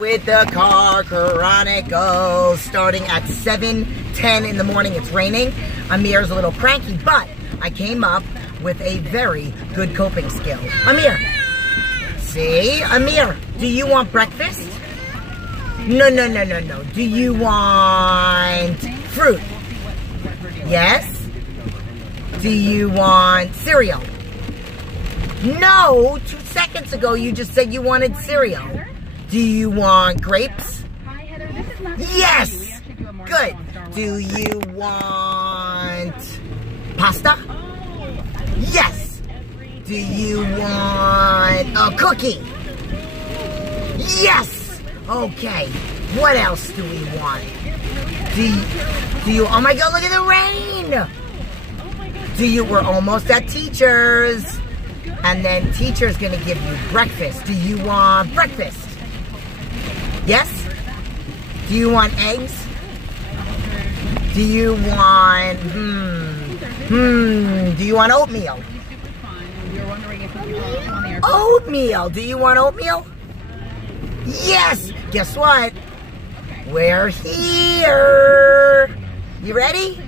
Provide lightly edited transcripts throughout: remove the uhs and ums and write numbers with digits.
With the Car Chronicles, starting at 7:10 in the morning. It's raining. Amir's a little cranky, but I came up with a very good coping skill. Amir, see? Amir, do you want breakfast? No. Do you want fruit? Yes? Do you want cereal? No, 2 seconds ago you just said you wanted cereal. Do you want grapes? Yes! Good. Do you want pasta? Yes! Do you want a cookie? Yes! Okay. What else do we want? Do you, oh my God, look at the rain! We're almost at teachers. And then teacher's gonna give you breakfast. Do you want breakfast? Yes? Do you want eggs? Do you want, do you want oatmeal? Oatmeal! Do you want oatmeal? Yes! Guess what? We're here! You ready?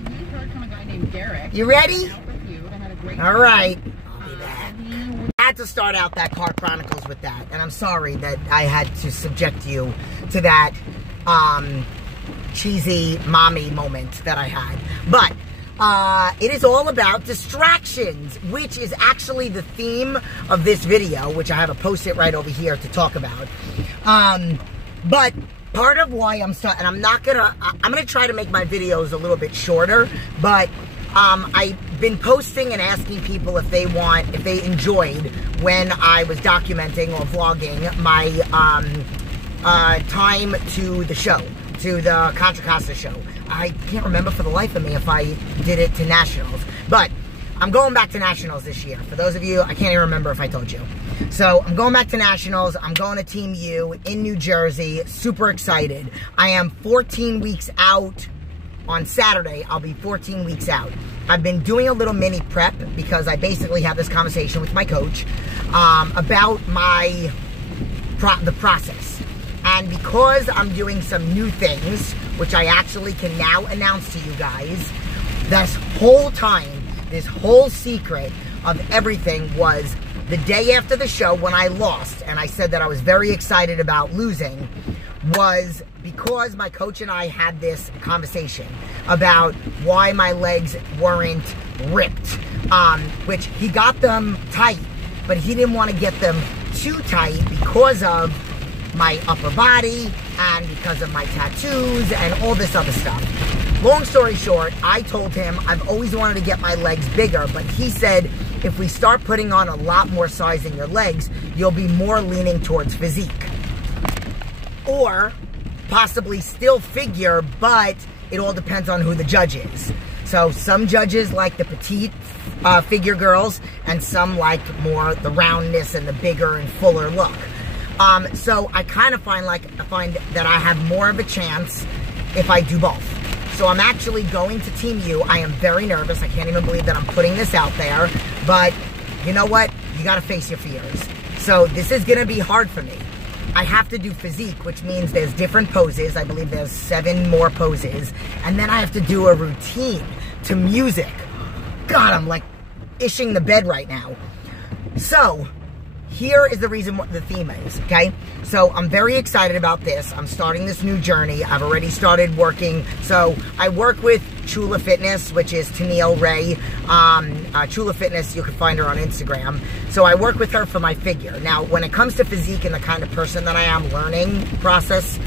You ready? Alright. I had to start out that Car Chronicles with that, and I'm sorry that I had to subject you to that cheesy mommy moment that I had. But it is all about distractions, which is actually the theme of this video, which I have a post-it right over here to talk about. But part of why I'm starting, and I'm gonna try to make my videos a little bit shorter, but I've been posting and asking people if they enjoyed when I was documenting or vlogging my time to the show, to the Contra Costa show. I can't remember for the life of me if I did it to Nationals, but I'm going back to Nationals this year. For those of you, I can't even remember if I told you. So I'm going back to Nationals. I'm going to Team U in New Jersey. Super excited. I am 14 weeks out. On Saturday, I'll be 14 weeks out. I've been doing a little mini prep because I basically had this conversation with my coach about the process. And because I'm doing some new things, which I actually can now announce to you guys, this whole time, this whole secret of everything was the day after the show when I lost, and I said that I was very excited about losing, was because my coach and I had this conversation about why my legs weren't ripped, which he got them tight, but he didn't want to get them too tight because of my upper body and because of my tattoos and all this other stuff. Long story short, I told him I've always wanted to get my legs bigger, but he said if we start putting on a lot more size in your legs, you'll be more leaning towards physique. Or possibly still figure, but it all depends on who the judge is. So some judges like the petite figure girls, and some like more the roundness and the bigger and fuller look. So I kind of find that I have more of a chance if I do both. So I'm actually going to Team U. I am very nervous. I can't even believe that I'm putting this out there, but you know what? You got to face your fears. So this is going to be hard for me. I have to do physique, which means there's different poses. I believe there's 7 more poses. And then I have to do a routine to music. God, I'm like ishing the bed right now. So here is the reason what the theme is, okay? So I'm very excited about this. I'm starting this new journey. I've already started working. So I work with Chula Fitness, which is Tennille Ray. Chula Fitness, you can find her on Instagram. So I work with her for my figure. Now, when it comes to physique and the kind of person that I am, learning process,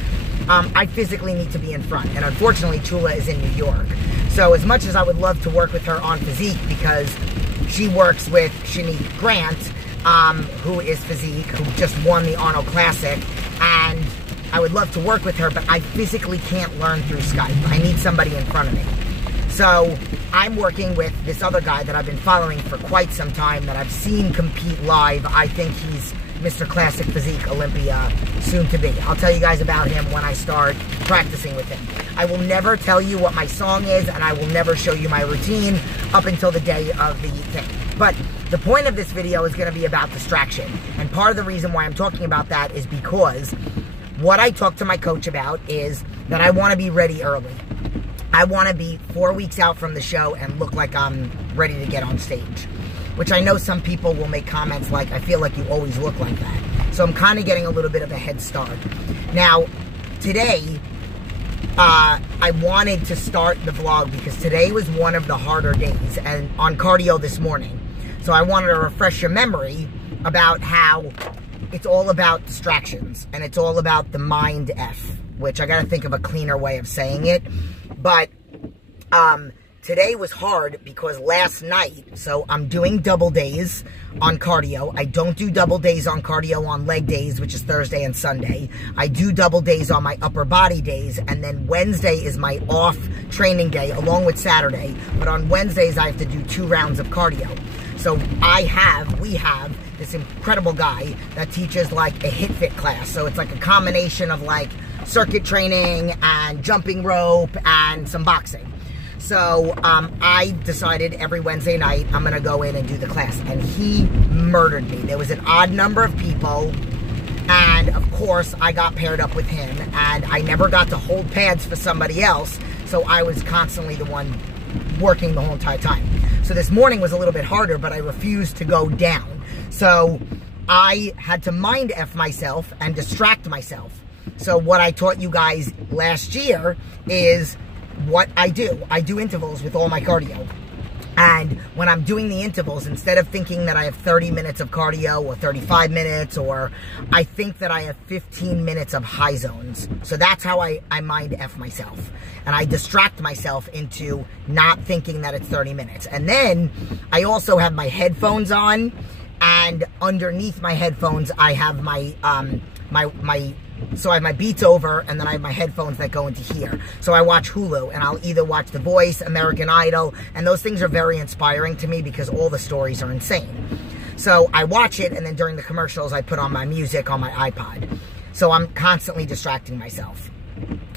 I physically need to be in front. And unfortunately, Chula is in New York. So as much as I would love to work with her on physique, because she works with Shanique Grant, who is physique, who just won the Arnold Classic, and I would love to work with her, but I physically can't learn through Skype. I need somebody in front of me. So I'm working with this other guy that I've been following for quite some time, that I've seen compete live. I think he's Mr. Classic Physique Olympia, soon to be. I'll tell you guys about him when I start practicing with him. I will never tell you what my song is, and I will never show you my routine up until the day of the thing. But the point of this video is going to be about distraction. And part of the reason why I'm talking about that is because what I talked to my coach about is that I want to be ready early. I want to be 4 weeks out from the show and look like I'm ready to get on stage. Which I know some people will make comments like, I feel like you always look like that. So I'm kind of getting a little bit of a head start. Now, today, I wanted to start the vlog because today was one of the harder days and on cardio this morning. So I wanted to refresh your memory about how it's all about distractions and it's all about the mind F, which I got to think of a cleaner way of saying it. But today was hard because last night, so I'm doing double days on cardio. I don't do double days on cardio on leg days, which is Thursday and Sunday. I do double days on my upper body days, and then Wednesday is my off training day along with Saturday. But on Wednesdays, I have to do 2 rounds of cardio. So we have this incredible guy that teaches like a HIIT Fit class. So it's like a combination of like circuit training and jumping rope and some boxing. So I decided every Wednesday night I'm going to go in and do the class. And he murdered me. There was an odd number of people. And of course, I got paired up with him. And I never got to hold pads for somebody else. So I was constantly the one working the whole entire time. So this morning was a little bit harder, but I refused to go down. So I had to mind F myself and distract myself. So what I taught you guys last year is what I do. I do intervals with all my cardio. And when I'm doing the intervals, instead of thinking that I have 30 minutes of cardio or 35 minutes, or I think that I have 15 minutes of high zones. So that's how I mind F myself. And I distract myself into not thinking that it's 30 minutes. And then I also have my headphones on, and underneath my headphones, I have so I have my Beats over, and then I have my headphones that go into here. So I watch Hulu, and I'll either watch The Voice, American Idol, and those things are very inspiring to me because all the stories are insane. So I watch it, and then during the commercials, I put on my music on my iPod. So I'm constantly distracting myself.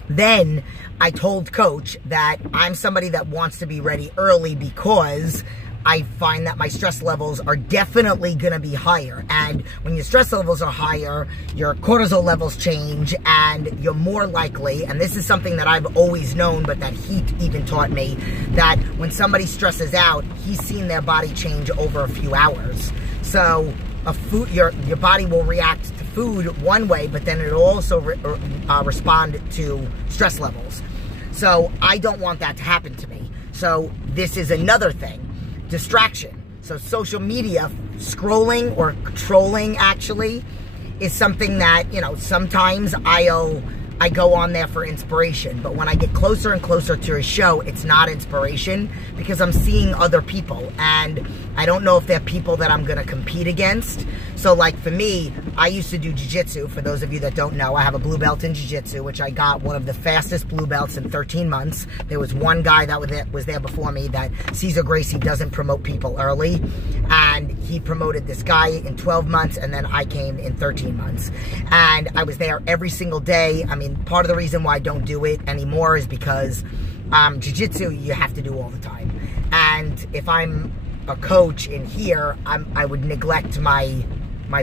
Then I told Coach that I'm somebody that wants to be ready early because I find that my stress levels are definitely going to be higher. And when your stress levels are higher, your cortisol levels change, and you're more likely, and this is something that I've always known, but that he even taught me, that when somebody stresses out, he's seen their body change over a few hours. So your body will react to food one way, but then it'll also respond to stress levels. So I don't want that to happen to me. So this is another thing. Distraction. So social media, scrolling or trolling actually, is something that, you know, sometimes I go on there for inspiration, but when I get closer and closer to a show, it's not inspiration because I'm seeing other people, and I don't know if they're people that I'm going to compete against. So like for me, I used to do jiu-jitsu. For those of you that don't know, I have a blue belt in jiu-jitsu, which I got one of the fastest blue belts in 13 months. There was one guy that was there before me that Cesar Gracie doesn't promote people early, and he promoted this guy in 12 months, and then I came in 13 months. And I was there every single day. I mean, part of the reason why I don't do it anymore is because jiu-jitsu you have to do all the time. And if I'm a coach in here, I would neglect my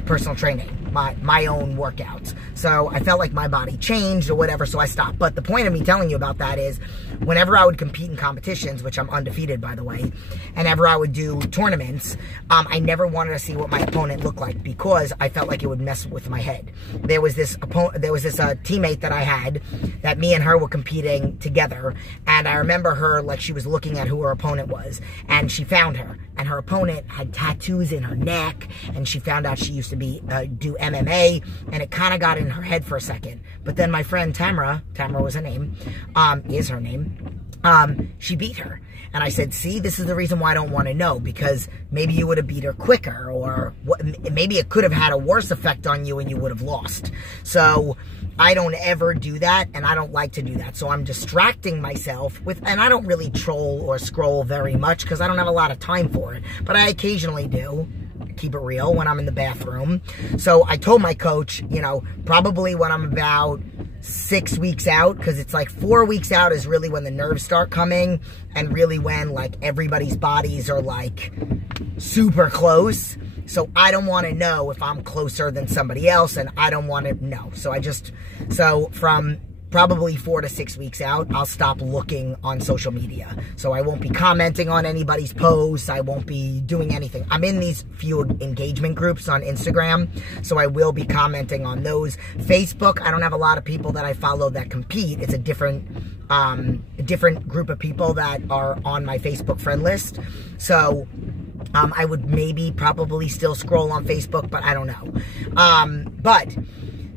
personal training, my own workouts. So I felt like my body changed or whatever, so I stopped. But the point of me telling you about that is whenever I would compete in competitions, which I'm undefeated by the way, and whenever I would do tournaments, I never wanted to see what my opponent looked like because I felt like it would mess with my head. There was this teammate that I had that me and her were competing together, and I remember her, like, she was looking at who her opponent was, and she found her, and her opponent had tattoos in her neck, and she found out she used to do MMA, and it kind of got in her head for a second. But then my friend Tamara was her name, is her name, she beat her. And I said, see, this is the reason why I don't want to know, because maybe you would have beat her quicker, or maybe it could have had a worse effect on you and you would have lost. So I don't ever do that, and I don't like to do that. So I'm distracting myself and I don't really troll or scroll very much because I don't have a lot of time for it. But I occasionally do. Keep it real when I'm in the bathroom. So I told my coach, you know, probably when I'm about 6 weeks out, because it's like 4 weeks out is really when the nerves start coming, and really when like everybody's bodies are like super close. So I don't want to know if I'm closer than somebody else, and I don't want to know. So from probably 4 to 6 weeks out, I'll stop looking on social media. So I won't be commenting on anybody's posts. I won't be doing anything. I'm in these few engagement groups on Instagram, so I will be commenting on those. Facebook, I don't have a lot of people that I follow that compete. It's a different group of people that are on my Facebook friend list. So I would probably still scroll on Facebook, but I don't know. But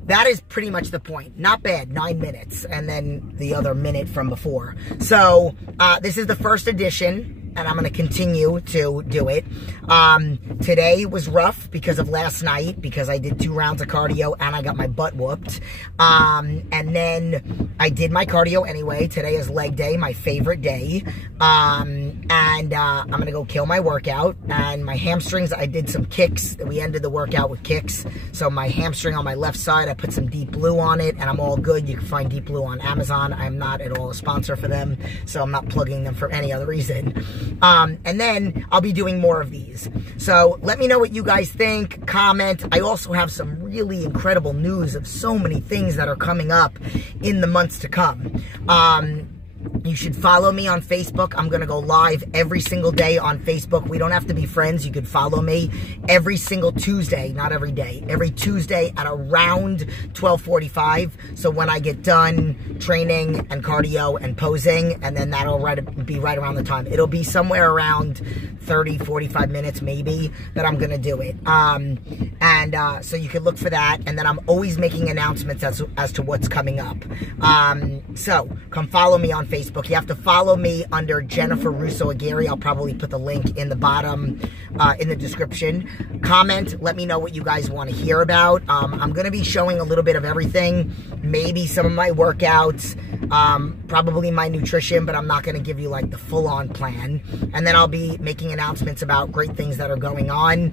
that is pretty much the point. Not bad, 9 minutes, and then the other minute from before. So this is the first edition, and I'm going to continue to do it. Today was rough because of last night, because I did 2 rounds of cardio and I got my butt whooped. And then I did my cardio anyway. Today is leg day, my favorite day. I'm going to go kill my workout. And my hamstrings, I did some kicks. We ended the workout with kicks. So my hamstring on my left side, I put some Deep Blue on it, and I'm all good. You can find Deep Blue on Amazon. I'm not at all a sponsor for them, so I'm not plugging them for any other reason. And then I'll be doing more of these. So let me know what you guys think. Comment. I also have some really incredible news of so many things that are coming up in the months to come. You should follow me on Facebook. I'm going to go live every single day on Facebook. We don't have to be friends. You could follow me every single Tuesday, not every day, every Tuesday at around 12:45. So when I get done training and cardio and posing, and then that'll be right around the time. It'll be somewhere around 30, 45 minutes maybe that I'm going to do it. So you can look for that. And then I'm always making announcements as to what's coming up. So come follow me on Facebook. You have to follow me under Jennifer Russo Aguirre. I'll probably put the link in the bottom, in the description. Comment, let me know what you guys want to hear about. I'm going to be showing a little bit of everything. Maybe some of my workouts, probably my nutrition, but I'm not going to give you like the full-on plan. And then I'll be making announcements about great things that are going on.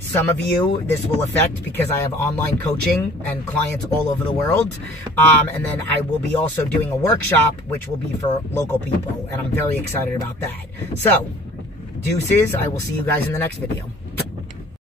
Some of you, this will affect because I have online coaching and clients all over the world. And then I will be also doing a workshop, which will be for local people. And I'm very excited about that. So, deuces. I will see you guys in the next video.